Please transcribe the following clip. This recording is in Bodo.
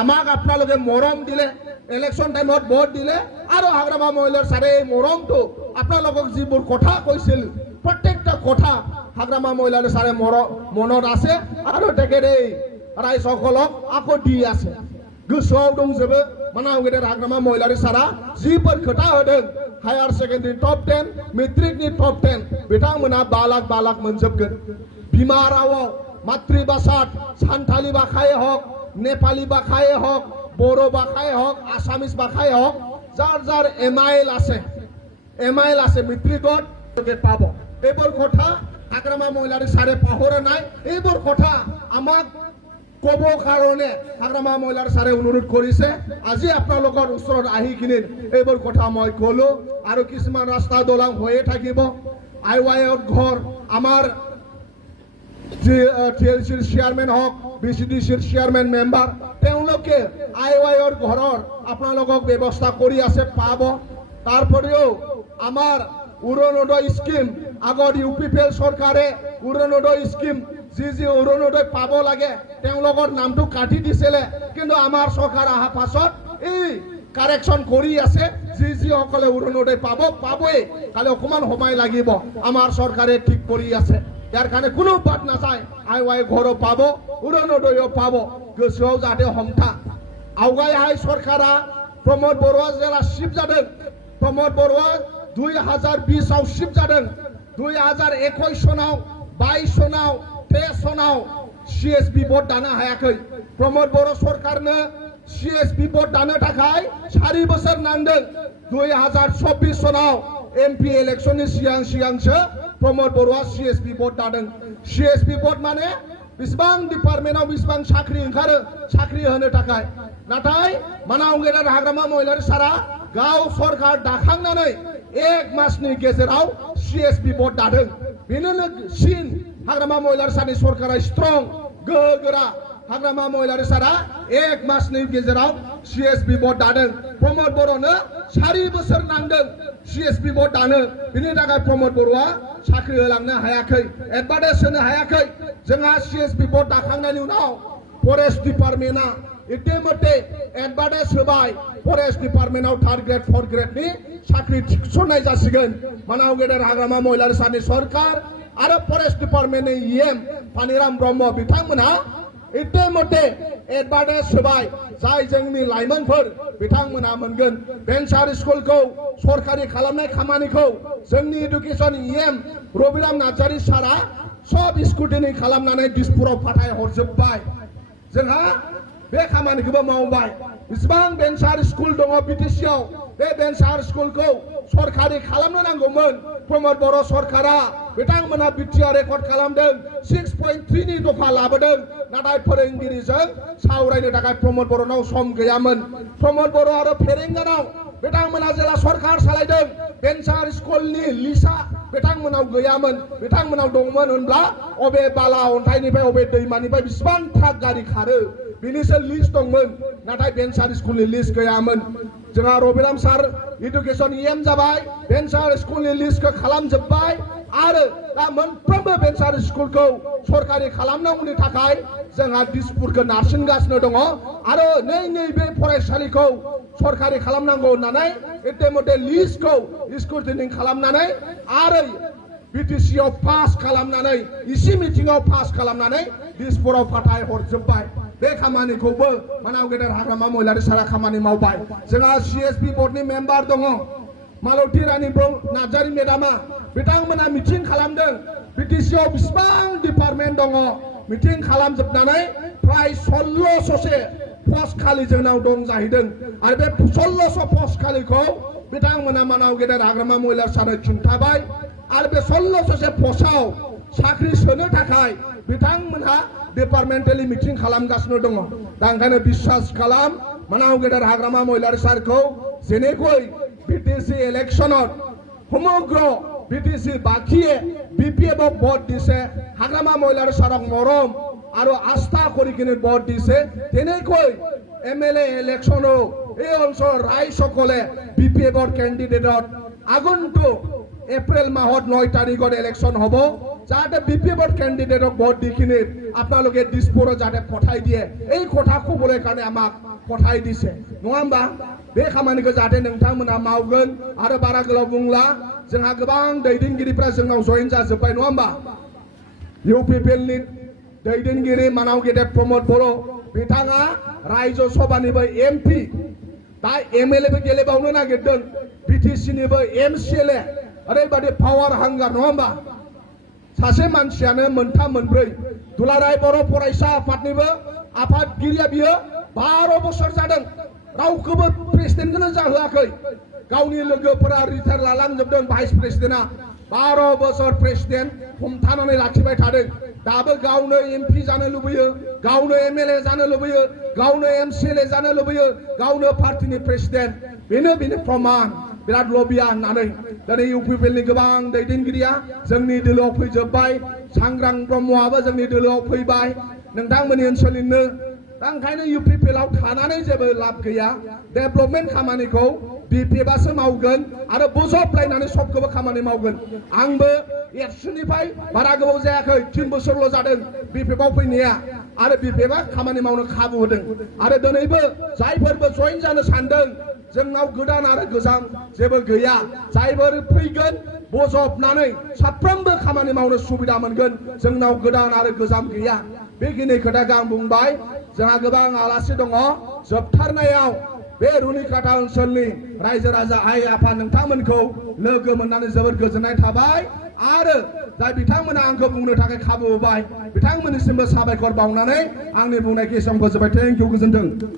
আমাক আপোনালোকে মৰম দিলে ইলেকশ্যন টাইমত ভোট দিলে আৰু হাগ্ৰামা মহিলাৰ ছাৰে এই মৰমটো আপোনালোকক যিবোৰ কথা কৈছিল প্ৰত্যেকটা কথা হাগ্ৰামা মহিলাৰ ছাৰে মনত আছে আৰু তেখেতে ৰাইজসকলক আকৌ দি আছে गोसोआव दंजोबो मानाव गेदेर हाग्रामा महिलारि सारा जिफोर खोथा होदों हायार सेकेन्डारि टप 10 मेट्रिकनि टप 10 बिथांमोना 5 लाख मोनजोबगोन बिमा रावाव मातृभाषात सान्थालि भाषाय हक नेपाली भाषाय हक बर' भाषाय हक आसामिस भाषाय हक जार एमाइल আছে মেট্ৰিকত পাব এইবোৰ কথা হাগ্ৰামা মহিলাৰি সাৰে পাহৰা নাই এইবোৰ কথা আমাক কব কাৰণে হাগ্ৰামা মহিলাৰ ছাৰে অনুৰোধ কৰিছে আজি আপোনালোকৰ ওচৰত আহি কিনে এইবোৰ কথা মই কলো আৰু কিছুমান ৰাস্তা দলং হৈয়ে থাকিব আইৱাইৰ ঘৰ আমাৰ টিএলচিৰ চেয়াৰমেন হক বিচিডিচিৰ চেয়াৰমেন মেম্বাৰ তেওঁলোকে আইৱাইৰ ঘৰৰ আপোনালোকক ব্যৱস্থা কৰি আছে পাব তারপরেও আমার অৰুণোদয় স্কিম আগত ইউপিপিএল চৰকাৰে অৰুণোদয় স্কিম যি অৰুণোদয় পাব লাগে তেওঁলোকৰ নামটো কাটি দিছিলে কিন্তু আমাৰ চৰকাৰ অহা পাছত এই কাৰেকশ্যন কৰি আছে যি সকলে অৰুণোদয় পাবই খালি অকমান সময় লাগিব আমাৰ চৰকাৰে ঠিক কৰি আছে ইয়াৰ কাৰণে কোনো বাদ নাযায় আইৱাই ঘৰো পাব অৰুণোদয়ও পাব গোসোआव যাতে हमथा आवगायहाय सरकारा प्रमोद बरुवा जेला शिफ्ट जादों प्रमोद बरुवा 2020 आव शिफ्ट जादों 2021 सनाव 22 सनाव 23 सनाव सीएसपी बोर्ड दानो हायाखै प्रमोद बर' सरकारनो सीएसपी बोर्ड दानो थाखाय 4 बोसोर नांदों 2024 सनाव एमपी इलेक्शननि सिगांसो प्रमोद बरुवा सीएसपी बोर्ड दादों सीएसपी बोर्ड माने बिसिबां डिपार्टमेन्टआव बिसिबां साख्रि ओंखारो साख्रि होनो थाखाय नाथाय मानाव गेदेर हाग्रामा महिलारि सारा गाव सरकार दाखांनानै 1 मासनि गेजेराव सीएसपी बोर्ड दादों बेनो सिन हाग्रामा महिलारि सारानि सरकारा स्ट्रं गोहोगोरा हाग्रामा महिलारि सारा 1 मासनि गेजेराव सीएसपी बोर्ड दादों प्रमोद बर'नो 4 बोसोर नांदों सीएसपी बोर्ड दानो बिनि थाखाय प्रमोद बर'आ साख्रि होलांनो हायाखै एडभार्टाइज होनो हायाखै जोंहा सीएसपी बोर्ड दाखांनायनि उनाव फरेस्ट डिपार्टमेन्टआ इतिमধ্যে एडभार्टाइज होबाय फरेस्ट डिपार्टमेन्टआव 3rd ग्रेड 4th ग्रेडनि साख्रि थिसननाय जासिगोन मानाव गेदेर हाग्रामा महिलारि सारानि सरकार आरो फरेस्ट डिपार्टमेन्टनि इएम पानिराम ब्रह्म बिथांमोनहा इतिमধ্যে एडभार्टाइज होबाय जाय जोंनि लाइमोनफोर बिथांमोनहा मोनगोन भेन्सार स्कुलखौ सरकारि खालामनाय खामानिखौ जोंनि एडुकेशन इएम रबिराम नार्जारि सारा सब स्कुटिनि खालामनानै दिसपुराव फाथाय हरजोबबाय जोंहा बे खामानिखौबो मावबाय बिसिबां भेन्सार स्कुल दङ बिटिसिआव बे भेन्सार स्कुलखौ सरकारि खालामनो नांगौमोन प्रमोद बर' सरकारा बिथांमोना बिटिआर रेकर्ड खालामदों 6.3 नि दफा लाबोदों नाथाय फोरोंगिरिजों सावरायनो थाखाय प्रमोद बर'नाव सम गैयामोन प्रमोद बर' आरो फेरेंगानाव बिथांमोना जेला सरकार सालायदों भेन्सार स्कुलनि लिस्टआ बिथांमोनाव गैयामोन बिथांमोनाव दंमोन होनब्ला अबे बाला अन्थाइनिफ्राय अबे दैमानिफ्राय बिसिबां ट्राक गारि खारो बिनिसो लिस्ट दंमोन नाथाय भेन्सार स्कुलनि लिस्ट गैयामोन जोंहा रबिराम सार एडुकेशन इएम जाबाय भेन्सार स्कुलनि लिस्टखौ खालामजोबबाय आरो दा मोनफ्रोमबो भेन्सार स्कुलखौ सरकारि खालामनांगौनि थाखाय जोंहा दिसपुरखौ नारसिनगासिनो दङ आरो नैबे फरायसालिखौ सरकारि खालामनांगौ होननानै इतिमধ্যে लिस्टखौ स्क्रुटिनि खालामनानै आरो बिटिसिआव पास खालामनानै इसि मिटिंआव पास खालामनानै दिसपुराव फाथाय हरजोबबाय बे खामानिखौबो मानाव गेदेर हाग्रामा महिलारि सारा खामानि मावबाय जोंहा सीएसपी बोर्डनि मेम्बार दङ मालती रानी नार्जारि मेडामा बिथांमोना मिटिं खालामदों बिटिसिआव बिसिबां डिपार्टमेन्ट दङ मिटिं खालामजोबनानै प्राय 1600 पस्ट खालि जोंनाव दं जाहैदों आरो बे 1600 पस्ट खालिखौ बिथांमोना मानाव गेदेर हाग्रामा महिलारि सारा खिन्थाबाय आरो बे 1600 पस्टआव साख्रि सोनो थाखाय बिथांमोनहा डिपार्टमेन्टेलि मिटिं खालामगासिनो दङ दा ओंखायनो बिश्वास खालाम मानाव गेदेर हाग्रामा महिलारि सारखौ जेनेকৈ बिटिसि इलेक्शনত समग्र बिटिसि बाखिए बिपिएफ भोट दिसे हाग्रामा महिलारि सारक मरम आरो आस्था কৰি কিনে ভোট দিছে তেনেকৈ एमएलए इलेक्शनও এই অঞ্চলৰ ৰাইজসকলে বিপিএফৰ কেণ্ডিডেটত আগন্তুক এপ্রিল মাহত 9 তারিখত ইলেকশন হব যাতে বিপিএফৰ কেণ্ডিডেটক ভোট দিখিনি আপোনালোকে দিছপুৰত যাতে পঠাই দিয়ে এই কথা ক'বলৈ কাৰণে আমাক পঠাই দিছে নङा होमबा बे खामानिखौ जाहाथे नोंथांमोना मावगोन आरो बारा गोलाव बुंला जोंहा गोबां दैदेनगिरिफ्रा जोंनाव जइन जाजोब्बाय नङा होमबा इउपिपिएलनि दैदेनगिरि मानाव गेदेर प्रमोद बर' बिथाङा रायजो सभानिबो एमपि दा एमएलएबो गेलेबावनो नागिरदों बिटिसिनिबो एमसिएलए ओरैबादि पावार हांगार नङा होमबा सासे मानसियानो मोनथाम मोनब्रै दुलाराय बर' फरायसा आफादनिबो आफादगिरिया बियो 12 बोसोर जादों रावखौबो प्रेसिडेन्टखौनो जाहोआखै गावनि लोगोफोरा रिटायार लालांजोबदों भाइस प्रेसिडेन्टआ 12 बोसोर प्रेसिडेन्ट हमथानानै लाखिबाय थादों दाबो गावनो एमपि जानो लुबैयो गावनो एमएलए जानो लुबैयो गावनो एमसिएलए जानो लुबैयो गावनो पार्टिनि प्रेसिडेन्ट बेनो प्रमाण बिराद लबिया होननानै दिनै इउपिपिएलनि गोबां दैदेनगिरिया जोंनि दोलोआव फैजोब्बाय सांग्रां ब्रह्मआबो जोंनि दोलोआव फैबाय नोंथांमोननि ओनसोलनिनो दा ओंखायनो इउपिपिएलआव थानानै जेबो लाब गैया डेभेलपमेन्ट खामानिखौ बिपिएफआसो मावगोन आरो बोजबलायनानै सबखौबो खामानि मावगोन आंबो एबसुनिफ्राय बारा गोबाव जायाखै 3 बोसोरल' जादों बिपिएफआव फैनाया आरो बिपिएफआ खामानि मावनो खाबु होदों आरो दिनैबो जायफोरबो जइन जानो सानदों जोंनाव गोदान आरो गोजाम जेबो गैया जायफोर फैगोन बोजबनानै साफ्रोमबो खामानि मावनो सुबिदा मोनगोन जोंनाव गोदान आरो गोजाम गैया बेखिनि खोथाखौ आं बुंबाय जोंहा गोबां आलासि दङ जोबथारनायाव बे रुनिकाटा ओनसोलनि रायजो राजा आइ आफा नोंथांमोनखौ लोगो मोननानै जोबोद गोजोननाय थाबाय आरो जाय बिथांमोना आंखौ बुंनो थाखाय खाबु होबाय बिथांमोननिसिमबो साबायखर बावनानै आंनि बुंनायखौ एसेयावनो फोजोबबाय थेंक इउ गोजोन्थों